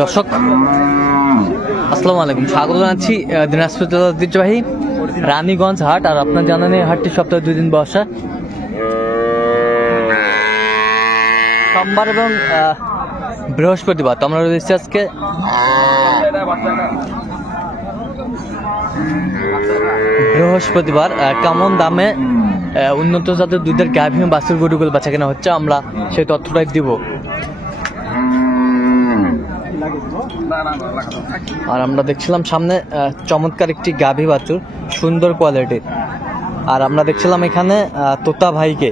দর্শক আসসালামু আলাইকুম, স্বাগত জানাচ্ছি দিনাজপুর জেলার ঐতিহ্যবাহী রানীগঞ্জ হাট। আর আপনার জানেন এই হাটটি সপ্তাহে 2 দিন বসা, সোমবার এবং বৃহস্পতিবার। তো আমরা রয়েছি আজকে বৃহস্পতিবার। কেমন দামে উন্নত জাতের দুধের গাভী বাছুর গরুগুলো বাচ্চা কেনা হচ্ছে, আমরা সেই তথ্যটাই দিব। আর আমরা দেখছিলাম সামনে চমৎকার একটি গাভী বাছুর, সুন্দর কোয়ালিটির। আর আমরা দেখছিলাম এখানে তোতা ভাইকে।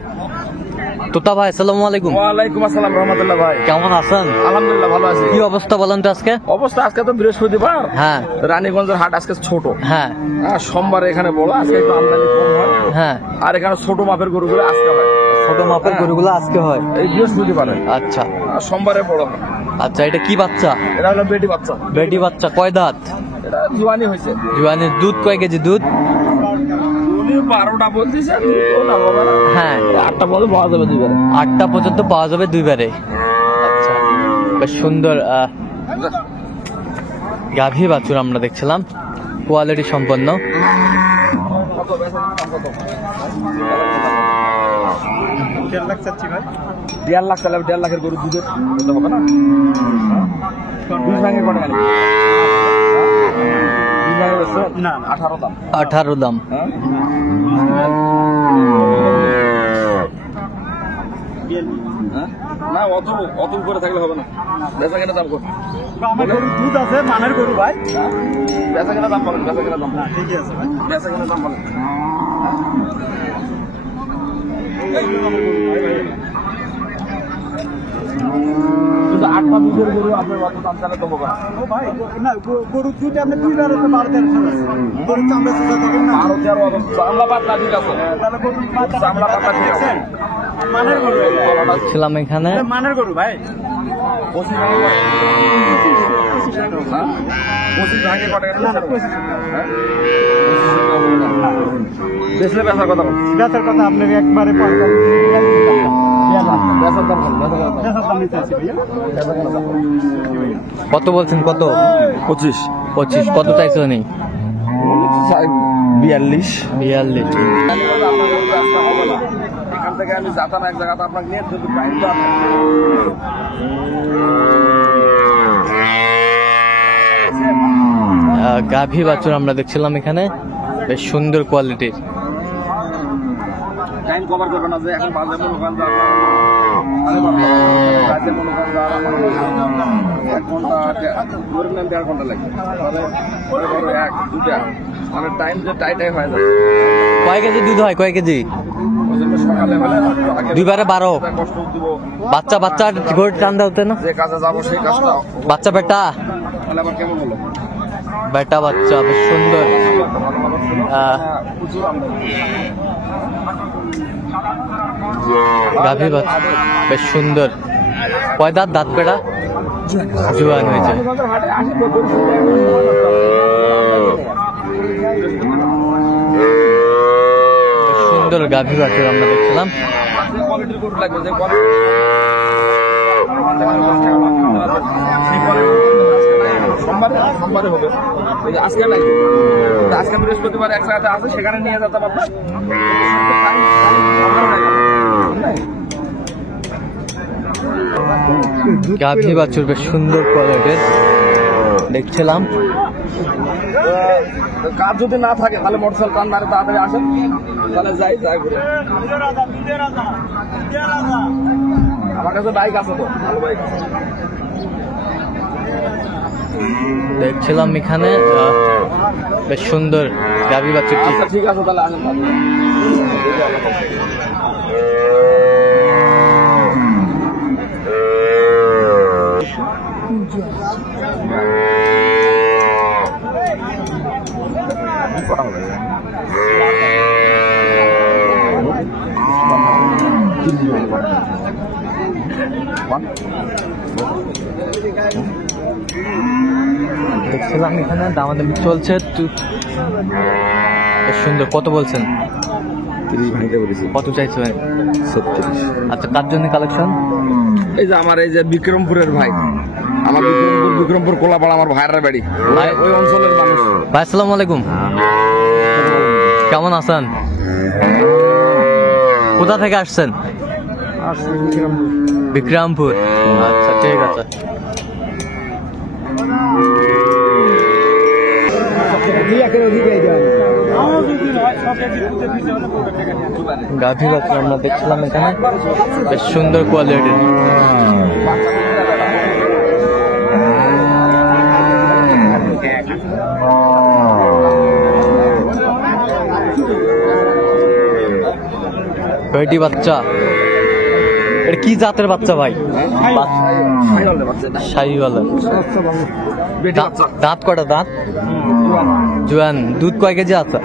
তোতা ভাই, আসসালামু আলাইকুম। ওয়ালাইকুম আসসালাম রাহমাতুল্লাহ। ভাই কেমন আছেন? আলহামদুলিল্লাহ ভালো আছি। কি অবস্থা বলেন তো আজকে? অবস্থা আজকে তো বৃহস্পতিবার। হ্যাঁ, রানীগঞ্জের হাট আজকে ছোট। হ্যাঁ সোমবার এখানে বড়, আজকে একটু আমদানি কম হয়। হ্যাঁ, আর এখানে ছোট মাপের গরুগুলো আজকে হয়। ছোট মাপের গরুগুলো আজকে হয় এই বৃহস্পতিবারে। আচ্ছা, আর সোমবারে বড় হয়। আচ্ছা। এটা কি বাচ্চা? এটা হলো বেটি বাচ্চা। বেটি বাচ্চা, কয় দাঁত? এটা জোয়ানি হয়েছে। জোয়ানের দুধ কয় কেজি দুধ? উনি 12টা বলতেছে, হ্যাঁ, 8টা পর্যন্ত পাওয়া যাবে দুইবারে। 8টা পর্যন্ত পাওয়া যাবে দুইবারে। আচ্ছা, বেশ সুন্দর গাভী বাছুর আমরা দেখছিলাম, কোয়ালিটি সম্পন্ন। কত বেচা কত? 1.5 লাখ চাচ্ছি ভাই। 1.5 লাখ, তাহলে 1.5 লাখের গরু দুধের বলতে হবে না? দুই ভাঙে কত গাড়ি? না 18 দাম। 18 দাম। না অত উপরে থাকলে হবে না। বেচা কেনা দাম কত? আমার গরুর দুধ আছে, মানের গরু ভাই। বেচা কেনা দাম বলেন, বেচা কেনা দাম। ঠিকই আছে ভাই। বেচা কেনা দাম বলেন। শুধু 8টা দুধের গরু আপনার কত দাম চালে তো হবে না। ও ভাই, না গরুর দুধ আপনি 2 বারে তো 12-13 আছে। গরুর চামড়া সুতা তখন না। আরো 13 চামড়া পাতলা ঠিক আছে। তাহলে গরুর চামড়া পাতলা ঠিক আছে। মানের গরু দেখছিলাম এখানে মানের গরু ভাই। 25 ভাঙে কত? 25 ভাঙে কত টাকা? বেচলে বেচার কথা বল। বেচার কথা আপনাকে একবারে বেচার বেচার দাম বল, বেচার দাম। দাম নিতে আছে ভাইয়া। কত বলছেন? কত? 25 25। কত চাইছো? নেই 42 42। এখান থেকে আমি যাতাম এক জায়গাতে আপনাকে নিয়ে যদি গাভী বাছুর আমরা দেখছিলাম এখানে, বেশ সুন্দর কোয়ালিটির। টাইম কভার করবে না যে এখন বাজে মনে করেন রাতে মনে করেন 1 ঘন্টা ধরে নেন 1.5 ঘন্টা লাগবে, তাহলে 1-2টা মানে টাইম যে টাইটাই হয়ে যাবে। কয় কেজি দুধ হয়? কয় কেজি? ওই জন্য সকালে হলে দুইবারে 12। কষ্ট দিব। বাচ্চা বাচ্চা গরু টান্দা হতে না? যে কাজে যাবো সেই কাজটা বাচ্চা বেটা, তাহলে আবার কেমন হলো? বেটা বাচ্চা, বেশ সুন্দর। প্রচুর আমদানি। গাভী বাচ্চা বেশ সুন্দর। কয় দাঁত? দাঁত পেটা জোয়ান হয়েছে। সুন্দর গাভী বাছুর আমরা দেখছিলাম। কোয়ালিটির গরু লাগবে যে সোমবারে হবে, আজকে নাই। আজকে বৃহস্পতিবার এক জায়গাতে আছে, সেখানে নিয়ে যেতে পারবে। গাভী বাছুর বেশ সুন্দর কোয়ালিটির দেখছিলাম। কাজ যদি না থাকে তাহলে মোটরসাইকেল টান মারে তাড়াতাড়ি আসেন, তাহলে যাই ঘুরে। আমার কাছে বাইক আছে তো, ভালো বাইক আছে। দেখছিলাম এখানে বেশ সুন্দর গাভী বাছুরটি। আচ্ছা ঠিক আছে, তাহলে আসেন। দেখছিলাম এখানে দামাদামি চলছে। বেশ সুন্দর। কত বলছেন? 30 ভাঙতে বলেছি। কত চাইছো? 36। আচ্ছা, কার জন্য কালেকশন? এই যে আমার এই যে বিক্রমপুরের ভাই, আমার বিক্রমপুর কোলাপাড়া আমার ভাইয়ের বাড়ি, ওই অঞ্চলের মানুষ। ভাই আসসালামু আলাইকুম, কেমন আছেন? কোথা থেকে আসছেন? বিক্রমপুর। আচ্ছা ঠিক আছে। গাভী বাচ্চা আমরা দেখছিলাম এখানে, বেশ সুন্দর কোয়ালিটির। বেটি বাচ্চা, এটা কি জাতের বাচ্চা ভাই? শাহিওয়ালা। দাঁত কটা? দাঁত জোয়ান। দুধ কয় কেজি আছে?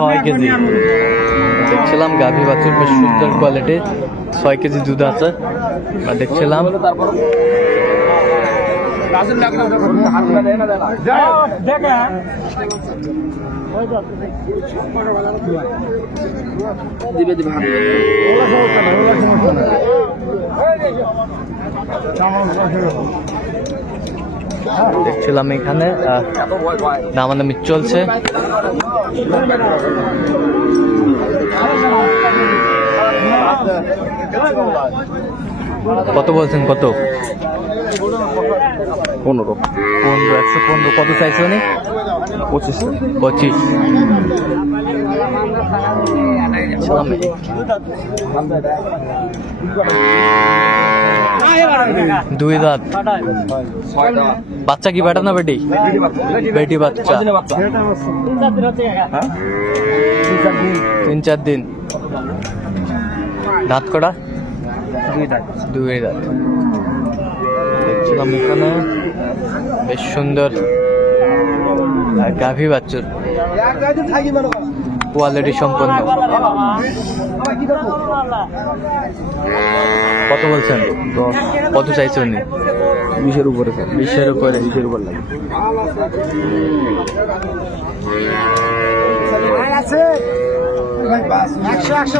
6 কেজি। দেখছিলাম গাভী বাছুর বেশ সুন্দর কোয়ালিটি, 6 কেজি দুধ আছে। আমরা দেখছিলাম দেখছিলাম এখানে দামাদামি চলছে। কত বলছেন? কত? 15। 115। কত চাইছে উনি? 25। 25। দুই দাঁত। বাচ্চা কি বেটা না বেটি? বেটি বাচ্চা। 3-4 দিন। দাঁত কটা? 2 দাঁত। দেখছিলাম এখানে বেশ সুন্দর গাভী বাছুর, কোয়ালিটি সম্পন্ন। কত বলছেন? কত চাইছেন? 20-এর উপরে। 20-এর উপরে। 20-এর উপর লাগে।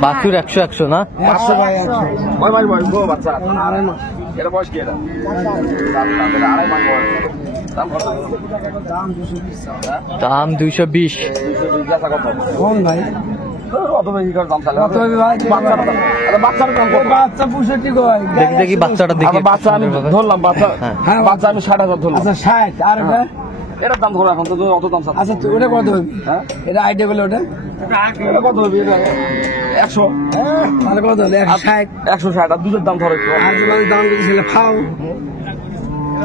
বাছুর 100 না? বাচ্চা এটা বয়স কি? এটা 2.5 মাস বয়স। দাম 220। দেখি বাচ্চাটা দেখি। বাচ্চা আমি ধরলাম, বাচ্চা আমি 60,000 ধরলাম। আচ্ছা 60। আর এটার দাম ধরো এখন তো অত দাম। আচ্ছা ওটা কত হবে? এটা আইডিয়া বলে ওটা কত হবে? 100। তাহলে কত হলো? 160। 160। আর দুধের দাম ধরো একটু। আর যদি দাম দিয়েছিল খাও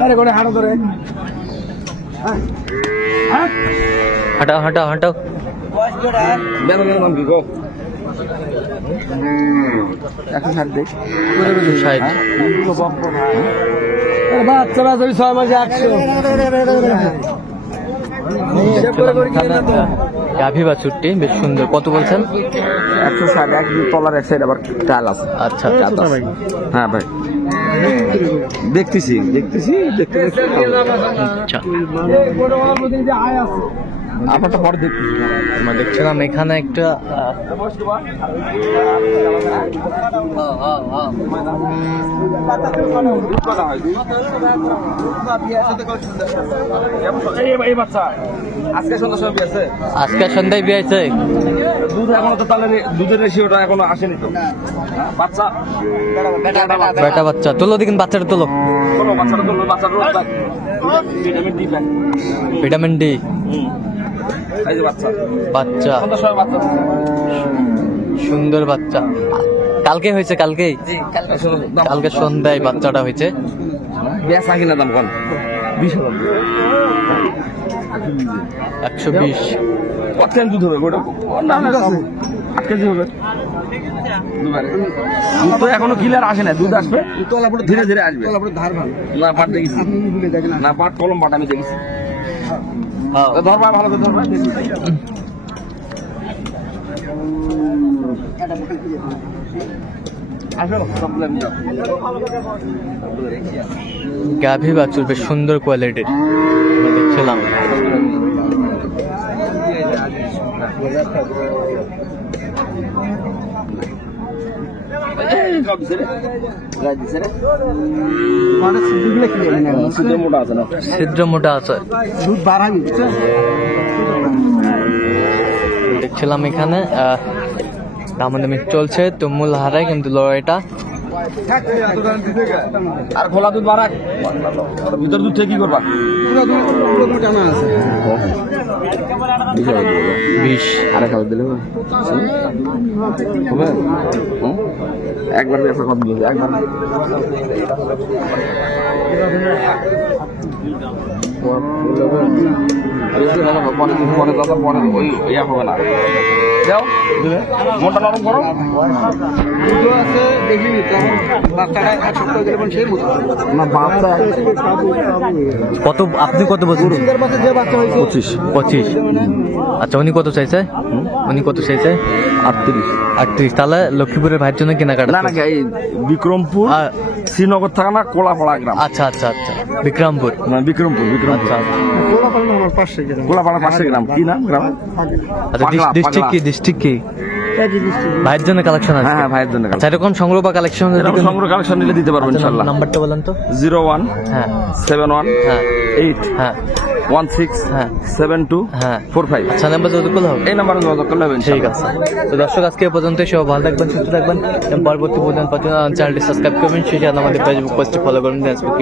আরে করে হাঁটো ধরে। হাঁটাও হাঁটাও হাঁটাও। বেতনের দাম কি গো? 160 দেখ। 60। বাচ্চারা যদি 6 মাসে 100। গাভী বাছুরটি বেশ সুন্দর। কত বলছেন? 160। এক তলার এক সাইড আবার টাল আছে। আচ্ছা হ্যাঁ ভাই, দেখতেছি। আচ্ছা। আপনারটা পরে দেখতেছি। আমরা দেখছিলাম এখানে একটা এই বাচ্চা আজকে সন্ধ্যার সময় আছে। আজকে সন্ধ্যায় বিয়েছে। দুধ এখনো তো তাহলে দুধের রেশিওটা এখনো আসেনি তো। বাচ্চা বেটা বাচ্চা। তোলো দেখুন বাচ্চাটা তোলো। বাচ্চাটা তো বাচ্চাটা ভিটামিন ডি পায়। Vitamin D. এই যে বাচ্চা বাচ্চা সন্ধ্যার সময় বাচ্চা। সুন্দর বাচ্চা। কালকে হয়েছে? কালকেই? কালকে সন্ধ্যায় বাচ্চাটা হয়েছে। বেচা কিনা দাম কোন? 20,000। 120। কত কেন দুধ হবে? ওটা 8 কেজি হবে। দুধ তো এখনো ক্লিয়ার আসে না, দুধ আসবে ধীরে ধীরে আসবে। না পাট দেখেছি, না পাট কলম পাট আমি দেখেছি। ধরবা ভালো করে ধরবা। গাভী বাছুর বেশ সুন্দর কোয়ালিটির আমরা দেখছিলাম। কাউ দিছে রে গাই দিছে রে মানে দুধগুলো কি জানি না সিদ্ধ মোটা আছে না ছিদ্র মোটা আছে। দুধ বাড়াবি বুঝছেন দেখছিলাম এখানে দামাদামি চলছে, তুমুল হারায় কিন্তু লড়াইটা। আর খোলা দুধ বাড়াক ভিতর দুধ থেকে কি করবা পুরো দুধ জানা আছে 20 আরে খাবার দিলে হবে একবার ব্যবসা কত দিয়েছে একবার পরে দাদা পরে ওই ইয়া হবে না যাও মনটা নরম করো দুধও আছে দেখিনি তখন বাচ্চাটা 1 সপ্তাহ গেলে সেই মতো না বাচ্চা কত, আপনি কত বলছেন? সুন্দর বাচ্চা যে বাচ্চা হয়েছে 25। আচ্ছা, উনি কত চাইছে? উনি কত চাইছে? 38। তাহলে লক্ষ্মীপুরের ভাইয়ের জন্য কেনাকাটা? না না এই বিক্রমপুর শ্রীনগর থানা কোলাপাড়া গ্রাম। আচ্ছা আচ্ছা আচ্ছা, বিক্রমপুর। না বিক্রমপুর আচ্ছা কোলাপাড়া আমার পাশে গেলাম কোলাপাড়া পাশে গ্রাম কি নাম গ্রাম আচ্ছা, ডিস্ট্রিক্ট কি? ডিস্ট্রিক্ট কি? ভাইয়ের জন্য কালেকশন আছে? হ্যাঁ ভাইয়ের জন্য আচ্ছা, এরকম সংগ্রহ বা কালেকশন সংগ্রহ কালেকশন নিলে দিতে পারবো ইনশাআল্লাহ। নাম্বারটা বলেন তো। 01 হ্যাঁ 71 হ্যাঁ 8 হ্যাঁ 16 হ্যাঁ 72 হ্যাঁ 45 আচ্ছা, নাম্বার যোগাযোগ করলে হবে। এই নাম্বারে যোগাযোগ করলে হবে ঠিক আছে। তো দর্শক, আজকে এ পর্যন্ত। সব ভালো থাকবেন, সুস্থ থাকবেন এবং পরবর্তী পর্যন্ত চ্যানেলটি সাবস্ক্রাইব করবেন, সেই সাথে আমাদের ফেসবুক পেজটি ফলো করবেন, ফেসবুক